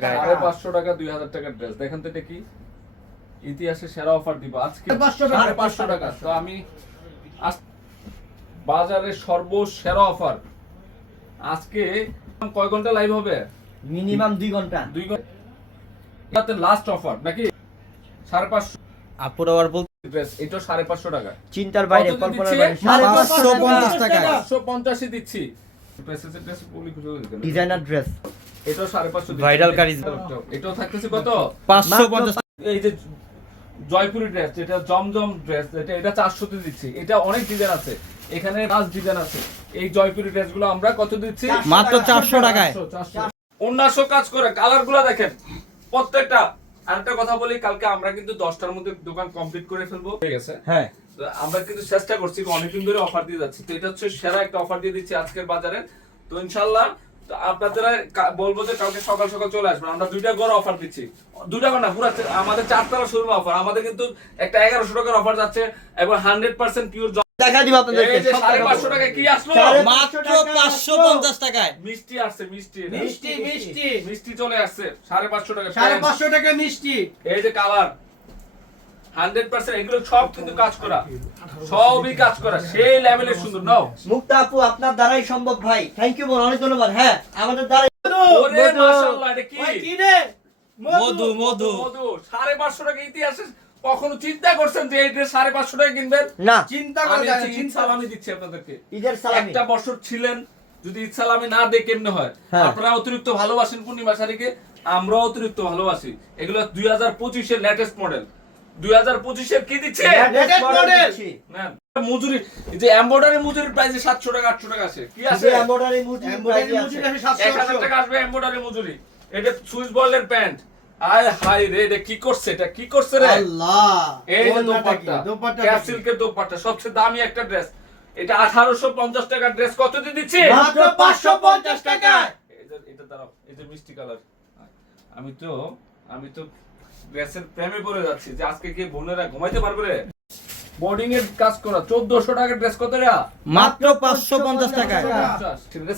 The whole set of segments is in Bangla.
সাড়ে পাঁচশো টাকা দুই হাজার টাকার ড্রেস দেখেন তো এটা কি? ইতিহাসে সেরা অফার দিব। আজকে। সাড়ে পাঁচশো টাকা। তো আমি আজ- বাজারের সর্বসেরা অফার আজকে কয় ঘণ্টা লাইভ হবে? মিনিমাম দুই ঘণ্টা। দুই ঘণ্টা। লাস্ট অফার নাকি? সাড়ে পাঁচশো। আপুরা আবার বল ড্রেস এটা সাড়ে পাঁচশো টাকা। চিন্তার বাইরে কল্পনার বাইরে। সাড়ে পাঁচশো পঞ্চাশ টাকা। পাঁচশো পঞ্চাশে দিচ্ছি। ডিজাইনার ড্রেস এটাও সাড়ে পাঁচশো দিচ্ছি। Bridal এটাও থাকতেছে কত? পাঁচশো পঞ্চাশ। এই যে জয়পুরি ড্রেস যেটা জমজম ড্রেস এটা এটা চারশোতে দিচ্ছি। এটা অনেক ডিজাইন আছে। এখানে পাঁচ ডিজাইন আছে। এই জয়পুরি ড্রেসগুলো আমরা কত দিচ্ছি? মাত্র চারশো টাকায়। উন্নাশো কাজ করে। কালারগুলো দেখেন। প্রত্যেকটা। আরেকটা কথা বলি কালকে আমরা কিন্তু দশটার মধ্যে দোকান কমপ্লিট করে ফেলব। ঠিক আছে? হ্যাঁ। আমরা কিন্তু চেষ্টা করছি অনেকদিন ধরে অফার দিয়ে যাচ্ছি। তো এটা হচ্ছে সেরা একটা অফার দিয়ে দিচ্ছি আজকের বাজারে। তো ইনশাল্লাহ তো আপনাদের বলব যে কালকে সকাল সকাল চলে আসবেন। আমরা দুইটা গড় অফার দিচ্ছি। দুইটা গড় না পুরো আমাদের চারতলা শোরুম অফার আমাদের কিন্তু একটা এগারোশো টাকার অফার যাচ্ছে এবং হান্ড্রেড পার্সেন্ট পিওর দেখা দিব আপনাদেরকে। টাকা কি আসলো? মাত্র পাঁচশো পঞ্চাশ টাকায়। মিষ্টি আসছে মিষ্টি। মিষ্টি মিষ্টি। মিষ্টি চলে আসছে। সাড়ে পাঁচশো টাকা সাড়ে পাঁচশো টাকা মিষ্টি। এই যে কালার হান্ড্রেড পার্সেন্ট এগুলো সব কিন্তু কাজ করা। সবই কাজ করা। সেই লেভেলের সুন্দর নাও। মুক্তা আপু আপনার দ্বারাই সম্ভব ভাই। থ্যাংক ইউ বোন অনেক ধন্যবাদ। হ্যাঁ আমাদের দ্বারাই ওরে মাশাআল্লাহ এটা কি? ওই কি রে? মধু! মধু মধু। সাড়ে পাঁচশো টাকা ইতিহাসে কখনো চিন্তা করছেন যে এই ড্রেস সাড়ে পাঁচশো টাকা কিনবেন? না। চিন্তা করে ঈদ সালামি দিচ্ছি আপনাদেরকে। ঈদের সালামি। একটা বছর ছিলেন যদি ঈদ সালামি না দিয়ে কেমনে হয়? হ্যাঁ। আপনারা অতিরিক্ত ভালোবাসেন পূর্ণিমা শাড়িকে আমরাও অতিরিক্ত ভালোবাসি। এগুলো দুই হাজার পঁচিশের লেটেস্ট মডেল দুই হাজার পঁচিশের কি দিচ্ছে? Latest model। দিচ্ছি। নেন। মজুরি যে এমব্রয়ডারি মজুরির প্রাইসে সাতশো টাকা আটশো টাকা আছে কি আছে? এমব্রয়ডারি মুজি এমব্রয়ডারি প্রাইজে মজুরি আছে। আছে সাতশো এক হাজার টাকা আসবে এমব্রয়ডারি মজুরি। এটা সুইচ বলের প্যান্ট। আয় হাই রে এটা কি করছে এটা? কি করছে রে? আল্লাহ। এই যে দোপাট্টা দোপাট্টা। ক্যাপ কি? সিল্কের দোপাট্টা সবচেয়ে দামি একটা ড্রেস। এটা আঠারোশো পঞ্চাশ টাকার ড্রেস কত দিয়ে দিচ্ছি? মাত্র পাঁচশো পঞ্চাশ টাকা এটা দাঁড়াও এই যে মিষ্টি কালার। আমি তো আমি তো ড্রেসের প্রেমে পড়ে যাচ্ছি যে আজকে কি বোনেরা ঘুমাইতে পারবে রে? বোর্ডিং এর কাজ করা। চোদ্দশো টাকার ড্রেস কত রে? মাত্র পাঁচশো পঞ্চাশ টাকায়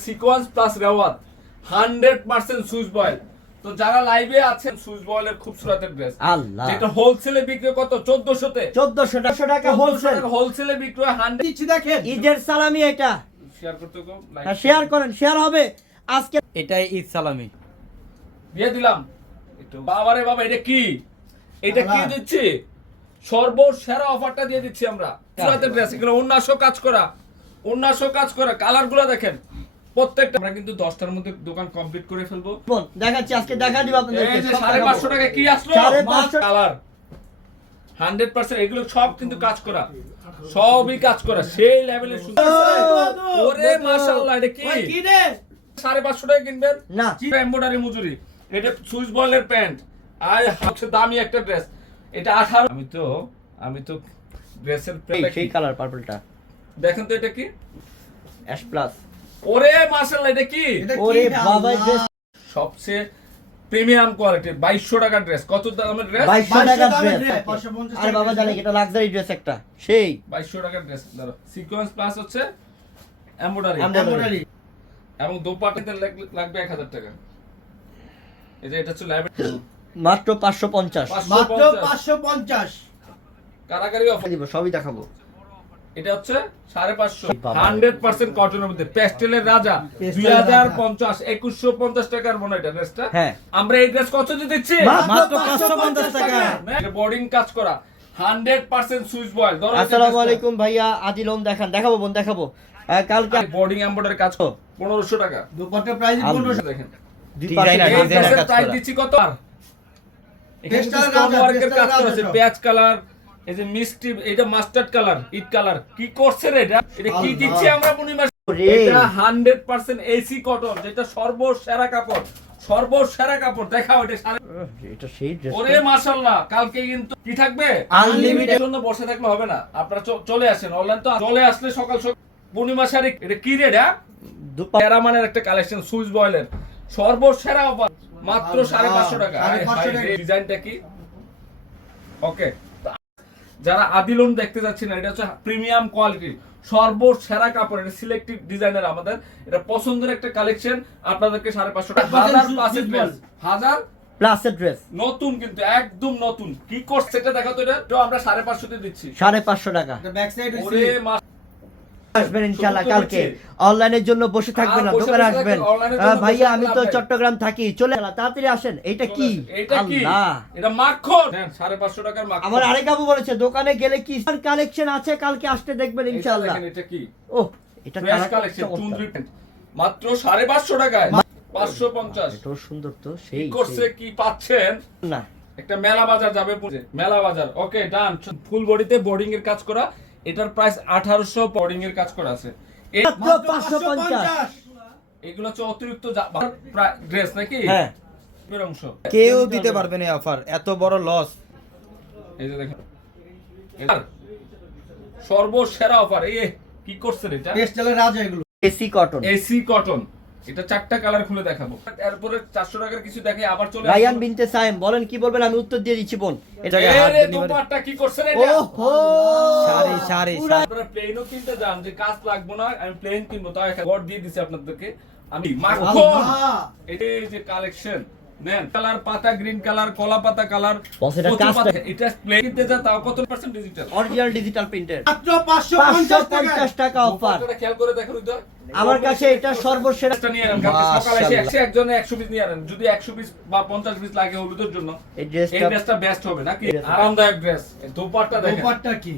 সিকোয়েন্স প্লাস রেওয়াত। হান্ড্রেড পার্সেন্ট সুইচ বয়েল তো যারা লাইভে আছেন সুইচ বয়েলের খুবসুরাতের ড্রেস আল্লাহ। যেটা হোলসেলে বিক্রি কত? চোদ্দশোতে? চোদ্দশো টাকা টাকা হোলসেল হোলসেলে বিক্রি হয় হান্ড্রেড দিচ্ছি দেখেন ঈদের সালামি এটা। শেয়ার করতে হ্যাঁ শেয়ার করেন শেয়ার হবে। আজকে এটাই ঈদ সালামি। দিয়ে দিলাম। বাবারে বাবা এটা কি? এটা কি। দিচ্ছি? সর্বসেরা অফারটা দিয়ে দিচ্ছি আমরা। সুরাতের ড্রেস এগুলো কাজ করা। উন্নাসও কাজ করা। কালারগুলো দেখেন। প্রত্যেকটা আমরা কিন্তু দশটার মধ্যে দোকান কমপ্লিট করে ফেলব। দেখাচ্ছি আজকে দেখা দিব আপনাদেরকে। সাড়ে পাঁচশো টাকা কি আসলো? কালার। হান্ড্রেড পার্সেন্ট এগুলো সব কিন্তু কাজ করা। সবই কাজ করা। সেই লেভেলের সুন্দর ওরে মাশাআল্লাহ এটা কি? সাড়ে পাঁচশো টাকা কিনবেন? না। এমব্রয়ডারি মজুরি। এটা সুইচ বলের প্যান্ট। আর হচ্ছে দামি একটা ড্রেস। এটা আঠারো আমি তো আমি তো ড্রেসের সেই কালার পার্পলটা দেখেন তো এটা কি? অ্যাশ প্লাস ওরে মাশাআল্লাহ এটা কি? ওরে বাবা ড্রেস সবচেয়ে প্রিমিয়াম কোয়ালিটির বাইশশো টাকার ড্রেস কত দামের ড্রেস বাইশশো পাঁচশো টাকা ড্রেস আরে বাবা জানে এটা লাক্সারি ড্রেস একটা। সেই। বাইশশো টাকার ড্রেস ধরো। সিকোয়েন্স প্লাস হচ্ছে এমব্রয়ডারি। এমব্রয়ডারি। এবং দোপাটাতে লাগবে এক হাজার টাকা। এটা হচ্ছে মাত্র পাঁচশো পঞ্চাশ। মাত্র পাঁচশো পঞ্চাশ। কারাগারি অফার দিব সবই দেখাবো। এটা হচ্ছে সাড়ে পাঁচশো। এই বাবা। হান্ড্রেড পার্সেন্ট কটনের মধ্যে। প্যাস্টেলের রাজা। Pastel দুই হাজার রাজা। পঞ্চাশ একুশশো পঞ্চাশ টাকার মনে এটা ড্রেসটা। হ্যাঁ। আমরা এই ড্রেস কত দিয়ে দিচ্ছি মাত্র টাকা। বোর্ডিং কাজ করা। Hundred percent swiss voile. আসসালামু আলাইকুম ভাইয়া আদিলন দেখান। দেখাবো বোন দেখাবো। কালকে বোর্ডিং এম্বয়ডারি কাজ পনেরোশো টাকা। দুপাট্টা প্রাইস আল্লাহ। পনেরোশো। দেখেন। দুই Designer, পাশে এই designer ড্রেসের কাজ প্রাইস দিচ্ছি কত? এখানে Pastel কিন্তু stone রাজা, work এর pastel কাজ করা রাজা আছে সব। পেঁয়াজ কালার এই যে মিষ্টি এটা মাস্টার্ড কালার ইট কালার কি করছে রে এটা? এটা কি দিচ্ছি আমরা পূর্ণিমা এটা হান্ড্রেড পার্সেন্ট এসি কটন যেটা সর্বসেরা কাপড় সর্বসেরা কাপড় দেখাও এটা এটা সেই ওরে মাশাল্লাহ কালকে কিন্তু কি থাকবে? জন্য বসে থাকলে হবে না আপনারা চলে আসেন অনলাইন তো চলে আসলে সকাল সকাল পূর্ণিমা শাড়ি এটা কি হ্যাঁ প্যারামানের একটা কালেকশন সুইচ বয়েলের সর্বসেরা অফার। মাত্র সাড়ে পাঁচশো টাকা। ডিজাইনটা কি? ওকে যারা আদিলুন দেখতে যাচ্ছেন এটা হচ্ছে প্রিমিয়াম কোয়ালিটি সর্বসেরা কাপড়। এটা সিলেক্টিভ ডিজাইনের আমাদের। এটা পছন্দের একটা কালেকশন আপনাদেরকে সাড়ে পাঁচশো টাকা। হাজার প্লাসের ড্রেস হাজার প্লাসের ড্রেস নতুন কিন্তু একদম নতুন। কি করছে এটা দেখো তো এটা আমরা সাড়ে পাঁচশোতে দিচ্ছি। সাড়ে পাঁচশো টাকা। ব্যাক সাইড আসবেন ইনশাল্লাহ কালকে। অনলাইনের জন্য বসে থাকবেন না দোকানে আসবেন। ভাইয়া আমি তো চট্টগ্রাম থাকি চলে তাড়াতাড়ি আসেন। এটা কি? আল্লাহ। এটা মাখন নেন, সাড়ে পাঁচশো টাকার মাখন আমার আরেক আবু বলেছে দোকানে গেলে কি কালেকশন আছে? কালকে আসতে দেখবেন এটা ইনশাআল্লাহ। এটা কি? ও এটা কালেকশন মাত্র সাড়ে পাঁচশো টাকায়। পাঁচশো পঞ্চাশ। এটাও সুন্দর তো সেই করছে কি পাচ্ছেন? না। একটা মেলা বাজার যাবে মেলা বাজার ওকে ডান। ফুল বডিতে বোর্ডিং এর কাজ করা। এটার প্রাইস আঠারোশো বোর্ডিং এর কাজ করা আছে। এগুলো হচ্ছে অতিরিক্ত ড্রেস নাকি? হ্যাঁ। অংশ। কেউ দিতে পারবে না অফার এত বড় লস এই যে দেখেন। সর্বসেরা অফার এই কি করছেন এটা? টেস্টালের রাজা এগুলো। এসি কটন এসি কটন এটা চারটা কালার খুলে দেখাবো। তারপরে চারশো টাকার কিছু দেখে আবার চলে রায়ান বিনতে সাইম বলেন কি বলবেন? আমি উত্তর দিয়ে দিচ্ছি বোন। এটা দুপাটটা কি করছেন এটা? হো সারি সারি আপনারা প্লেনও কিনতে যান যে কাজ লাগবো না আমি প্লেন কিনবো তাই একটা গড় দিয়ে দিছি আপনাদেরকে। আমি মাখন! এটা যে কালেকশন নেন। কালার পাতা গ্রিন কালার কলা পাতা কালার এটা প্লেন কিনতে যা তাও কত পার্সেন্ট ডিজিটাল অরিজিনাল ডিজিটাল প্রিন্টের মাত্র পাঁচশো পাঁচশো পঞ্চাশ টাকা পঞ্চাশ টাকা অফার খেয়াল করে দেখুন তো আমার কাছে এটা নিয়ে নেন কালকে সকালে এসে একশো একজনে একশো পিস নিয়ে নেন যদি একশো পিস বা পঞ্চাশ পিস লাগে হলুদের জন্য এই ড্রেসটা ড্রেসটা বেস্ট হবে নাকি? আরামদায়ক ড্রেস দোপাট্টা দেখেন। দোপাট্টা কি?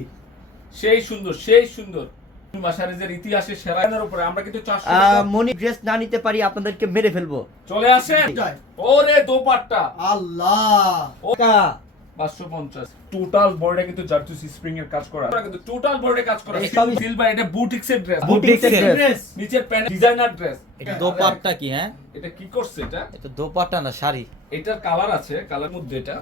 সেই সুন্দর সেই সুন্দর। মাসারিজের ইতিহাসে উপরে আমরা কিন্তু চারশো আহ, টাকা মনি ড্রেস না নিতে পারি আপনাদেরকে মেরে ফেলব। চলে আসেন ওরে দোপাট্টা। আল্লাহ। টাকা পাঁচশো পঞ্চাশ। টোটাল বোর্ডে কিন্তু জার্তুস স্প্রিং এর কাজ করা। কিন্তু টোটাল বোর্ডে কাজ করা। সিলভার এটা বুটিক্স এর ড্রেস বুটিক্স এর ড্রেস। ড্রেস নিচের প্যান্ট ডিজাইনার ড্রেস এটা দোপাট্টা কি হ্যাঁ? এটা কি করছে এটা? এটা দোপাট্টা না শাড়ি। এটার কালার আছে কালার মধ্যে এটা।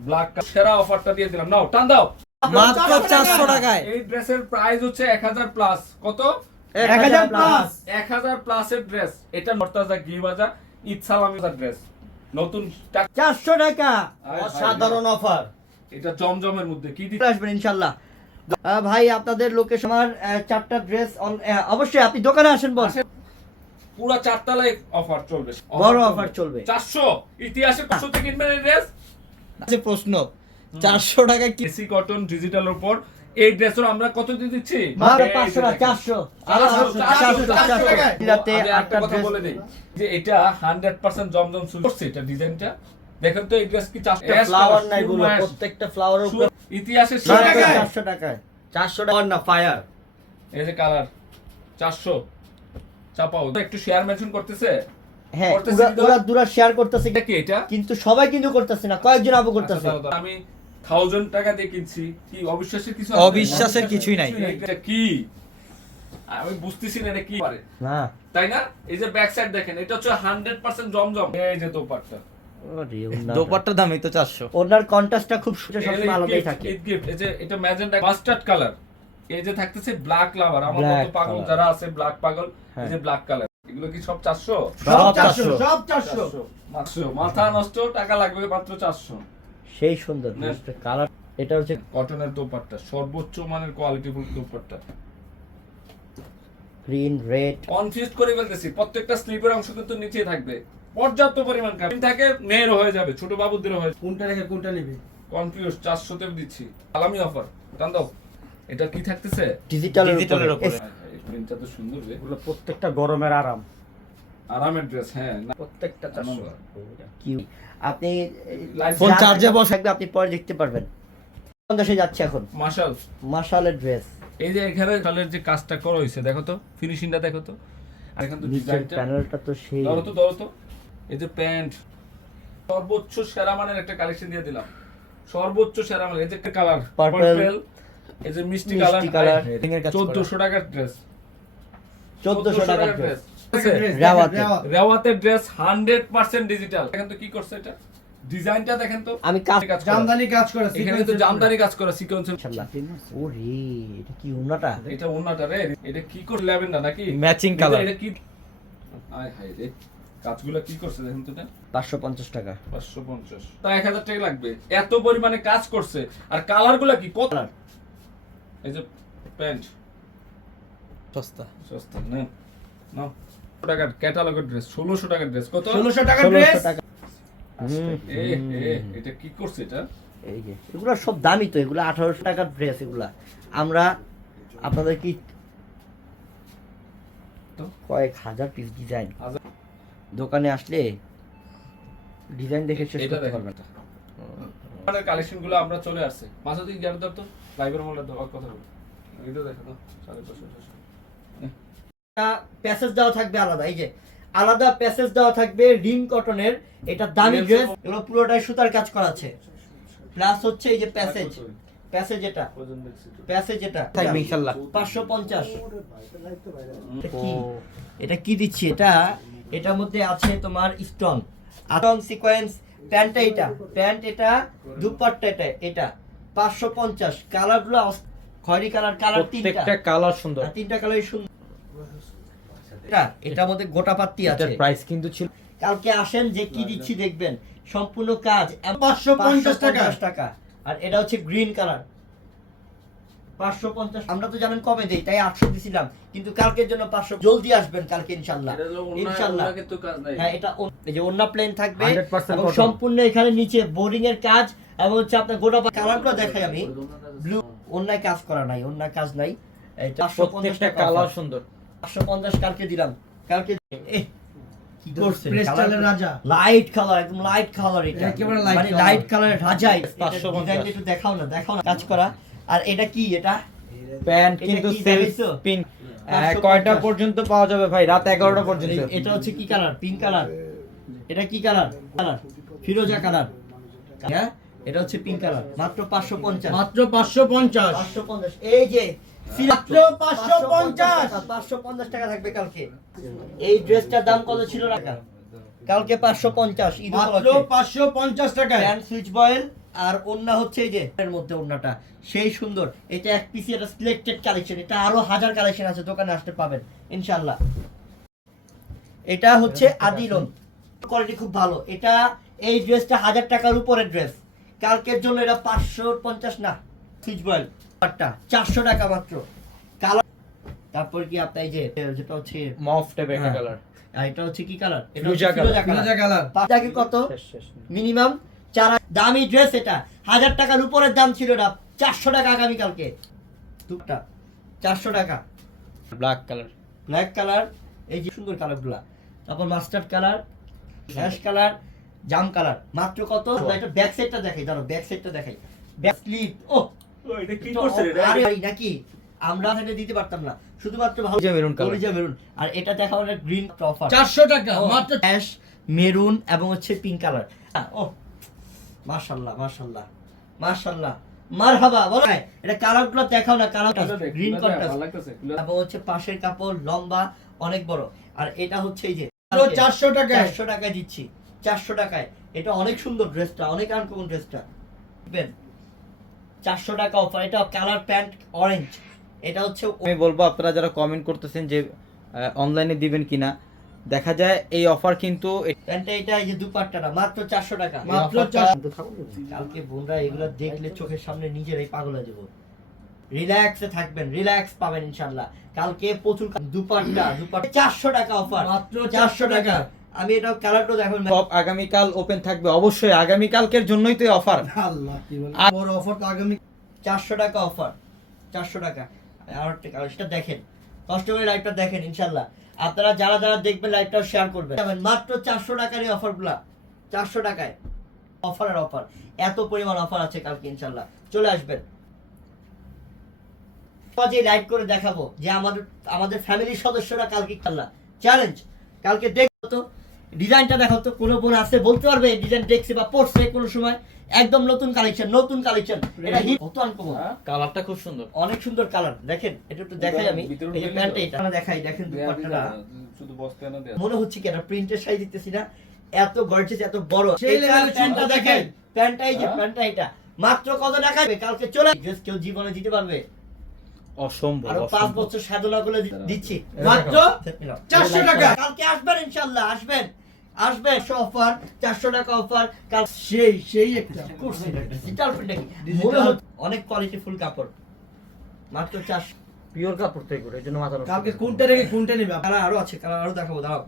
ব্ল্যাক সেরা অফারটা দিয়ে দিলাম। নাও টান দাও। মাত্র চারশো টাকায়। এই ড্রেসের প্রাইস হচ্ছে এক হাজার প্লাস। কত? এক হাজার প্লাস। এক হাজার প্লাসের ড্রেস। এটা মর্তাজা গিবাজা ঈদ সালামিজার ড্রেস। নতুন টাক- চারশো টাকা। অসাধারণ অফার এটা জমজমের মধ্যে। কি দিতে আসবেন ইনশাল্লাহ। ভাই আপনাদের লোকেশন আমার চারটা ড্রেস অবশ্যই আপনি দোকানে আসেন বল আসেন। পুরো চারতলায় অফার চলবে। বড় অফার চলবে। চারশো? ইতিহাসে পাঁচশোতে কিনবেন এই ড্রেস? আছে প্রশ্ন। চারশো টাকা কেসি কটন ডিজিটাল উপর। এই ড্রেসও আমরা কত দিয়ে দিচ্ছি? কথা বলে দেই যে এটা 100% জমজম সুল করছে এটা ডিজাইনটা। দেখেন তো এই ড্রেস কি ফ্লাওয়ার নাই গুলো প্রত্যেকটা ফ্লাওয়ারের উপরে ইতিহাসে চারশো টাকায়। চারশো টাকা। না ফায়ার এই যে কালার চারশো। চাপাও। একটু শেয়ার মেনশন করতেছে? হ্যাঁ করতেছি ওরা- দুরা শেয়ার করতেছে। এটা কি? এটা? কিন্তু সবাই কিন্তু করতেছে না কয়েকজন আবু করতেছে। আচ্ছা, দাও। আমি থাউজেন্ড টাকা দিয়ে কিনছি কি অবিশ্বাসের কিছু অবিশ্বাসের কিছুই নাই। এটা কি? আমি বুঝতেছি না এটা কি পারে। না। তাই না? এই যে ব্যাক সাইড দেখেন এটা হচ্ছে হান্ড্রেড পার্সেন্ট জমজম। এই যে দোপাট্টা। ওরে দোপাট্টার দামই তো চারশো। ওনার কন্ট্রাস্টটা খুব সবসময় আলাদাই থাকে। এই যে এটা ম্যাজেন্টা মাস্টার্ড কালার এই যে থাকতেছে ব্ল্যাক লাভার আমার মতো পাগল যারা আছে ব্ল্যাক পাগল এই হ্যাঁ। যে ব্ল্যাক কালার এগুলো কি সব চারশো? সব সব চারশো। চারশো। সব চারশো। মাত্র। মাথা নষ্ট টাকা লাগবে মাত্র চারশো। সেই সুন্দর কালার এটা হচ্ছে কটনের দোপাট্টা সর্বোচ্চ মানের quality full dupatta. Green red confuse করে ফেলতেছি প্রত্যেকটা স্লিপের অংশ কিন্তু নিচে থাকবে। পর্যাপ্ত পরিমাণ কাপড় থাকে মেয়ের হয়ে যাবে ছোট বাবুদের হয়ে কোনটা রেখে কোনটা নিবি? কনফিউজ চারশোতে দিচ্ছি। আলামি অফার টান দাও। এটা কি থাকতেছে? ডিজিটাল ডিজিটালের উপরে। এই প্রিন্টটা তো সুন্দর রে। এগুলো প্রত্যেকটা গরমের আরাম। আরামের ড্রেস হ্যাঁ না। প্রত্যেকটা চারশো। কি? আপনি ফোন চার্জে বসে থাকবে আপনি পরে দেখতে পারবেন। পঞ্চাশে যাচ্ছে এখন? মার্শাল। মার্শালের ড্রেস এই যে এখানে কালের যে কাজটা করা হয়েছে দেখো তো ফিনিশিংটা দেখো তো। আর এখানে তো ডিজাইনটা প্যানেলটা তো সেই। ধরো তো ধরো তো। এই যে প্যান্ট। সর্বোচ্চ সেরা মানের একটা কালেকশন দিয়ে দিলাম। সর্বোচ্চ সেরা মানের এই যে কালার পার্পল এই যে মিষ্টি কালার মিষ্টি colour, ring এর কাজ করা। চোদ্দশো টাকার ড্রেস চোদ্দশো টাকার ড্রেস। রেওয়াতের ড্রেস হান্ড্রেড পার্সেন্ট ডিজিটাল দেখেন তো কি করছে এটা? ডিজাইনটা দেখেন তো। আমি। জামদানি কাজ করে এখানে তো জামদানি কাজ করা সিকোয়েন্স ইনশাআল্লাহ ওরে এটা কি উন্নাটা? এটা ওন্নাটা রে। এটা কি করে ল্যাভেন্ডার নাকি? ম্যাচিং কালার এটা কি আয় হায় রে। কাজগুলো কি করছে দেখেন তো এটা? পাঁচশো পঞ্চাশ টাকা। পাঁচশো পঞ্চাশ। তা এক হাজার টাকা লাগবে। এত পরিমাণে কাজ করছে। আর কালারগুলা কি? কত এই যে প্যান্ট। সস্তা। সস্তা নেন নাও। টাকার ক্যাটালগের ড্রেস ষোলোশো টাকার ড্রেস কত? ষোলোশো টাকা। ড্রেস এটা কি করছে এটা? এই যে এগুলো সব দামি তো এগুলো আঠারোশো টাকার ড্রেস এগুলা। আমরা আপনাদের কি কয়েক হাজার পিস ডিজাইন দোকানে আসলে ডিজাইন দেখে শেষ করতে পারবেন। আমাদের কালেকশনগুলো আমরা চলে আসছে। মাসা তুই জ্ঞান তো লাইভের মূল্য দেওয়ার কথা বল এটা দেখো সাড়ে পাঁচশো। প্যাসেজ দেওয়া থাকবে আলাদা এই যে আলাদা প্যাসেজ দেওয়া থাকবে রিম কটনের এটা দামি ড্রেস এগুলো পুরোটাই সুতার কাজ করা আছে। প্লাস হচ্ছে এই যে প্যাসেজ প্যাসেজ এটা। প্যাসেজ এটা। থাকবে পাঁচশো পঞ্চাশ। এটা কি? দিচ্ছি? এটা এটার মধ্যে আছে তোমার স্টোন স্টোন সিকোয়েন্স প্যান্টটা এটা প্যান্ট এটা দুপাট্টা এটা এটা পাঁচশো পঞ্চাশ। কালারগুলো খয়েরি কালার কালার তিনটা। প্রত্যেকটা কালার সুন্দর তিনটা কালারই সুন্দর। এটা এটার মধ্যে গোটা পাত্তি আছে। প্রাইস কিন্তু ছিল কালকে আসেন যে কি দিচ্ছি দেখবেন সম্পূর্ণ কাজ 550 টাকা। টাকা। আর এটা হচ্ছে গ্রিন কালার পাঁচশো পঞ্চাশ আমরা তো জানেন কমে দেই তাই আটশো দিছিলাম। কিন্তু কালকের জন্য পাঁচশো জলদি আসবেন কালকে ইনশাল্লাহ। ইনশাল্লাহ। হ্যাঁ এটা যে ওন্না প্লেন থাকবে এবং সম্পূর্ণ এখানে নিচে বোর্ডিং এর কাজ এবং হচ্ছে আপনার গোটা কালারগুলো দেখাই আমি। ব্লু অন্যায় কাজ করা নাই অন্যায় কাজ নাই। এটা 550 প্রত্যেকটা টাকা কালার offer। 550 কালকে দিলাম। কালকে কি করছে? রাজা। লাইট কালার একদম লাইট কালার এটা। একেবারে মানে লাইট কালারের রাজাই 550 একটু দেখাও না দেখাও না কাজ করা। আর এটা কি? এটা প্যান্ট কিন্তু দেখাইছো? পিন কয়টা পর্যন্ত পাওয়া যাবে ভাই? রাত এগারোটা পর্যন্ত। এটা হচ্ছে কি কালার পিঙ্ক কালার এটা কি কালার কালার ফিরোজা কালার হ্যাঁ? এটা হচ্ছে পিঙ্ক কালার মাত্র পাঁচশো পঞ্চাশ। মাত্র পাঁচশো পঞ্চাশ। পাঁচশো পঞ্চাশ। এই যে মাত্র 550 পাঁচশো পঞ্চাশ টাকা থাকবে কালকে। এই ড্রেসটার দাম কত ছিল টাকা। কালকে পাঁচশো পঞ্চাশ পাঁচশো পঞ্চাশ প্যান্ট সুইচ বয়েল আর ওন্না হচ্ছে এই যে এর মধ্যে ওন্নাটা সেই সুন্দর। এটা এক পিসি এটা সিলেক্টেড কালেকশন এটা আরও হাজার কালেকশন আছে দোকানে আসতে পাবেন ইনশাআল্লাহ। এটা হচ্ছে আদিলন। কোয়ালিটি খুব ভালো। এটা এই ড্রেসটা হাজার টাকার উপরের ড্রেস। কালকের জন্য এটা পাঁচশো পঞ্চাশ না সুইচ বয়েল। চারশো টাকা মাত্র। কালার তারপর কি আপনার এই যে যেটা হচ্ছে মফ টাইপের একটা হ্যাঁ। কালার আর এটা হচ্ছে কি কালার এটা ফিরোজা কালার কালার কত? মিনিমাম চার দামি ড্রেস এটা। হাজার টাকার উপরের দাম ছিল এটা। চারশো টাকা আগামীকালকে। দুটা। চারশো টাকা। ব্ল্যাক কালার ব্ল্যাক কালার এই যে সুন্দর কালারগুলা তারপর মাস্টার্ড কালার অ্যাশ কালার জাম কালার মাত্র কত? এটা ব্যাক সাইডটা দেখাই দাঁড়ো ব্যাক সাইডটা দেখাই। ব্যাক স্লিপ ও এটা কি তো এটা? আরে ভাই, নাকি? আমরা এটা দিতে পারতাম না। শুধুমাত্র ভালো যে মেরুন কালার মেরুন। আর এটা দেখা হলো গ্রিন অফার চারশো টাকা মাত্র অ্যাশ মেরুন এবং হচ্ছে পিঙ্ক কালার ও মাশাআল্লাহ মাশাআল্লাহ মাশাআল্লাহ মারহাবা বলো। না, এটা কালারগুলো দেখাও না কালার গ্রিন কন্ট্রাস্ট হচ্ছে পাশের কাপড় লম্বা অনেক বড়। আর এটা হচ্ছে এই যে চারশো টাকায়। চারশো টাকায় দিচ্ছি। চারশো টাকায়। এটা অনেক সুন্দর ড্রেসটা অনেক আনকমন ড্রেসটা চারশো টাকা অফার এটা কালার প্যান্ট অরেঞ্জ এটা হচ্ছে আমি বলব আপনারা যারা কমেন্ট করতেছেন যে অনলাইনে দিবেন কিনা দেখা যায় এই অফার কিন্তু প্যান্টটা এটা এই যে দুপাট্টাটা মাত্র চারশো টাকা। মাত্র কালকে বোনরা এগুলো দেখলে চোখের সামনে নিজেরাই পাগল হয়ে যাব। রিল্যাক্সে থাকবেন রিল্যাক্স পাবেন ইনশাল্লাহ কালকে প্রচুর দুপাট্টা দুপাট্টা চারশো টাকা অফার মাত্র 400 টাকা। আমি এটা কালারটা দেখুন সব আগামীকাল ওপেন থাকবে। অবশ্যই আগামীকালকের জন্যই তো অফার আল্লাহ কি বলে। বড় অফার তো আগামী চারশো টাকা অফার চারশো টাকা। আর দেখেন। কষ্ট করে লাইভটা দেখেন ইনশাল্লাহ আপনারা যারা যারা দেখবেন লাইভটা শেয়ার করবেন। মাত্র চারশো টাকার এই অফারগুলা চারশো টাকায়। অফারের অফার এত পরিমাণ অফার আছে কালকে ইনশাল্লাহ চলে আসবেন। যে লাইভ করে দেখাবো যে আমাদের আমাদের ফ্যামিলির সদস্যরা কালকে খেললা চ্যালেঞ্জ কালকে দেখো তো। ডিজাইনটা দেখো তো কোনো বোন আছে বলতে পারবে ডিজাইন দেখছে বা পড়ছে কোনো সময়। একদম নতুন কালেকশন নতুন কালেকশন এটা হিট কত আনকমন হ্যাঁ? কালারটা খুব সুন্দর। অনেক সুন্দর কালার দেখেন এটা একটু দেখাই আমি। এই যে প্যান্টটা। এটা। দেখাই দেখেন দুপাট্টাটা। শুধু বস্তা এনে দেয়া। মনে হচ্ছে কি এটা প্রিন্টের সাইজ দিতেছি না। এত গর্জিয়াস এত বড়। সেই এর প্যান্টটা দেখেন। প্যান্টটা এই যে হ্যাঁ? প্যান্টটা এটা। মাত্র কত টাকা? কালকে চলে ড্রেস কেউ জীবনে দিতে পারবে। অসম্ভব আরও পাঁচ। বছর সাধনা করে দিচ্ছি। মাত্র 400 টাকা। কালকে আসবেন ইনশাল্লাহ আসবেন। আসবেন অফার চারশো টাকা অফার কাল সেই সেই একটা করছি অনেক কোয়ালিটি ফুল কাপড়। মাত্র চারশো পিওর কাপড় তো এগুলো এই জন্য মাথা কালকে কোনটা রেখে কোনটা নেবে? কালার আরও আছে কালার আরও দেখাবো দাঁড়াও।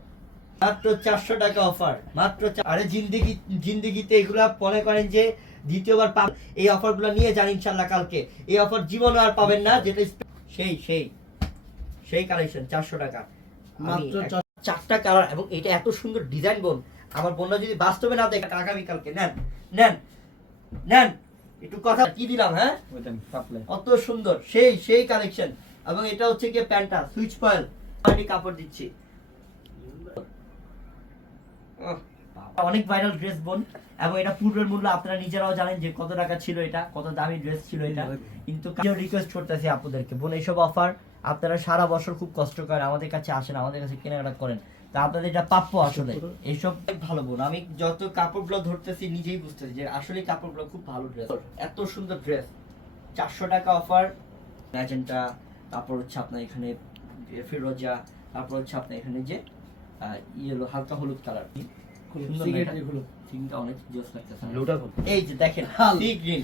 মাত্র চারশো টাকা অফার মাত্র আরে জিন্দিগি জিন্দিগিতে এগুলা মনে করেন যে দ্বিতীয়বার পাব এই অফারগুলো নিয়ে যান ইনশাল্লাহ কালকে। এই অফার জীবনে আর পাবেন না যেটা সেই সেই সেই কালেকশন চারশো টাকা। মাত্র চারটা কালার এবং এটা এত সুন্দর ডিজাইন বোন আমার বোনরা যদি বাস্তবে না দেখে আগামীকালকে নেন নেন নেন। একটু কথা কি দিলাম হ্যাঁ। কত সুন্দর সেই সেই কালেকশন এবং এটা হচ্ছে কি প্যান্টটা সুইচ পয়েল আমি কাপড় দিচ্ছি। অনেক ভাইরাল ড্রেস বোন এবং এটা পূর্বের মূল্য আপনারা নিজেরাও জানেন যে কত টাকা ছিল এটা কত দামি ড্রেস ছিল এটা। কিন্তু রিকোয়েস্ট করতেছি আপনাদেরকে। বোন এইসব অফার আপনারা সারা বছর খুব কষ্ট করেন আমাদের কাছে আসেন আমাদের কাছে কেনাকাটা করেন। তা আপনাদের এটা প্রাপ্য আসলে? এইসব ভালো বোন। আমি যত কাপড়গুলো ধরতেছি নিজেই বুঝতেছি যে আসলে কাপড়গুলো খুব ভালো ড্রেস এত সুন্দর ড্রেস চারশো টাকা অফার ম্যাজেন্টা তারপর হচ্ছে আপনার এখানে ফিরোজা তারপর হচ্ছে আপনার এখানে যে ইয়েলো হালকা হলুদ কালার সুন্দর অনেক জোস লাগতেছে। এই যে দেখেন। সি গ্রিন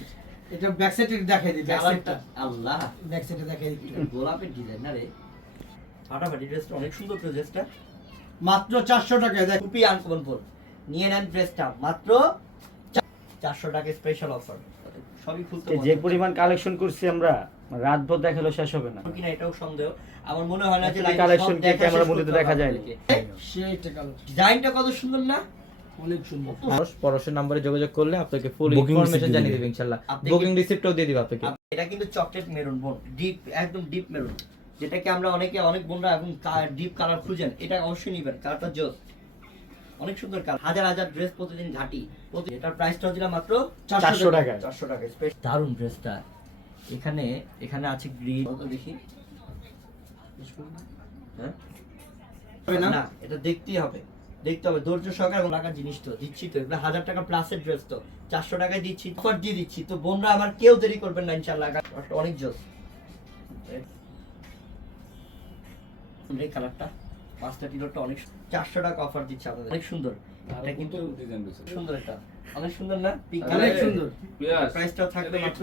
এটা ব্যাক সাইডে দেখাই দিই ব্যাক সাইডটা আল্লাহ। ব্যাক সাইডে দেখাই দিই গোলাপের ডিজাইন না রে ফাটাফাটি ড্রেসটা অনেক সুন্দর তো ড্রেসটা মাত্র চারশো টাকায় দেখ। আনকমন নিয়ে নেন ড্রেসটা মাত্র চারশো টাকা স্পেশাল অফার সবই যে- পরিমাণ কালেকশন করছি আমরা রাত ভর দেখাল শেষ হবে না। কিনা এটাও সন্দেহ। আমার মনে হয় না যে Actually লাইভে collection সব কে দেখা ক্যামেরার শেষ মধ্যে দেখা হবে যায়নি। সেইটা ডিজাইনটা কত সুন্দর না? অনেক সুন্দর। পরশের নাম্বারে যোগাযোগ করলে আপনাকে ফুল ইনফরমেশন জানিয়ে দেবে। ইনশাআল্লাহ বুকিং রিসিপ্টও দিয়ে দিবে আপনাকে। এটা কিন্তু চকলেট মেরুন বোন। ডিপ একদম ডিপ মেরুন যেটাকে আমরা অনেকে অনেক বোনরা এখন ডিপ কালার খুঁজেন। এটা অবশ্যই নিবেন। কালারটা জোস অনেক সুন্দর কালার হাজার হাজার ড্রেস প্রতিদিন ঘাটি। প্রতি- এটার প্রাইসটা হচ্ছিল মাত্র চারশো টাকায়। চারশো টাকা দারুণ ড্রেসটা এখানে এখানে আছে গ্রিন দেখি। হ্যাঁ? না এটা দেখতেই হবে। দেখতে হবে ধৈর্য সহকারে লাগার জিনিস তো দিচ্ছি তো। এগুলো হাজার টাকা প্লাসের ড্রেস তো। চারশো টাকায় দিচ্ছি অফার দিয়ে দিচ্ছি। তো বোনরা আমার কেউ দেরি করবেন না ইনশাল্লাহ অনেক জোস। এই কালারটা পাঁচটা অনেক চারশো টাকা অফার দিচ্ছে আপনাদের। অনেক সুন্দর। এটা কিন্তু সুন্দর এটা। অনেক সুন্দর না? অনেক সুন্দর। পিয়াস প্রাইসটাও থাকবে মাত্র।